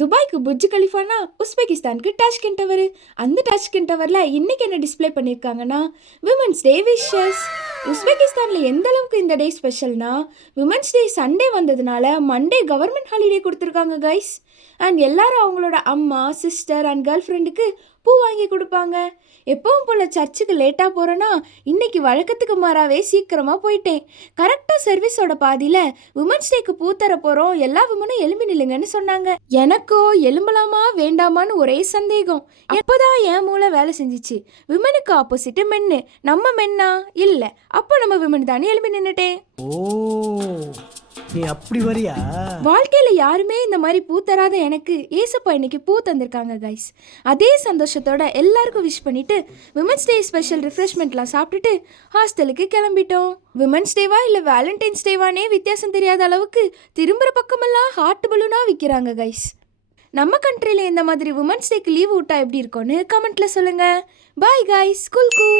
துபாய்க்கு Burj கலிஃபானா உஸ்பெகிஸ்தானுக்கு Tashkent tower. அந்த Tashkent டவரில் இன்னைக்கு என்ன டிஸ்ப்ளே பண்ணியிருக்காங்கன்னா விமன்ஸ் டே விஷஸ். உஸ்பெகிஸ்தானில் எந்த அளவுக்கு இந்த டே ஸ்பெஷல்னா விமன்ஸ் டே சண்டே வந்ததுனால மண்டே கவர்மெண்ட் ஹாலிடே கொடுத்துருக்காங்க கைஸ். அண்ட் எல்லாரும் அவங்களோட அம்மா, சிஸ்டர் அண்ட் கேர்ள் ஃப்ரெண்டுக்கு பூ வாங்கி கொடுப்பாங்க. எப்பவும் போல் சர்ச்சுக்கு லேட்டாக போகிறேன்னா இன்னைக்கு வழக்கத்துக்கு மாறாவே சீக்கிரமாக போயிட்டேன். கரெக்டாக சர்வீஸோட பாதியில் விமன்ஸ் டேக்கு பூ தர போகிறோம், எல்லா விமனும் எலும்பி நில்லுங்கன்னு சொன்னாங்க. எனக்கோ எலும்பலாமா வேண்டாமான்னு ஒரே சந்தேகம். எப்போதான் என் மூளை வேலை செஞ்சிச்சு. விமனுக்கு ஆப்போசிட்டு மென்னு, நம்ம மென்னா இல்லை, அப்போ நம்ம விமன் தானே எலும்பி நின்றுட்டேன். நீ அப்படி வரியா? வாழ்க்கையில யாருமே இந்த மாதிரி பூ தராத எனக்கு ஏசப்பா இன்னைக்கு பூ தந்திருக்காங்க கைஸ். அதே சந்தோஷத்தோட எல்லாருக்கும் விஷ் பண்ணிட்டு விமன்ஸ் டே ஸ்பெஷல் ரிஃப்ரெஷ்மெண்ட்லாம் சாப்பிட்டுட்டு ஹாஸ்டலுக்கு கிளம்பிட்டோம். விமன்ஸ் டேவா இல்லை வேலண்டைன்ஸ் டேவானே வித்தியாசம் தெரியாத அளவுக்கு திரும்புகிற பக்கமெல்லாம் ஹார்ட் பலூனா விற்கிறாங்க கைஸ். நம்ம கண்ட்ரியில் இந்த மாதிரி விமன்ஸ் டேக்கு லீவ் விட்டா எப்படி இருக்கும்னு கமெண்ட்ல சொல்லுங்க. பாய் கைஸ், ஸ்கூல் கூ.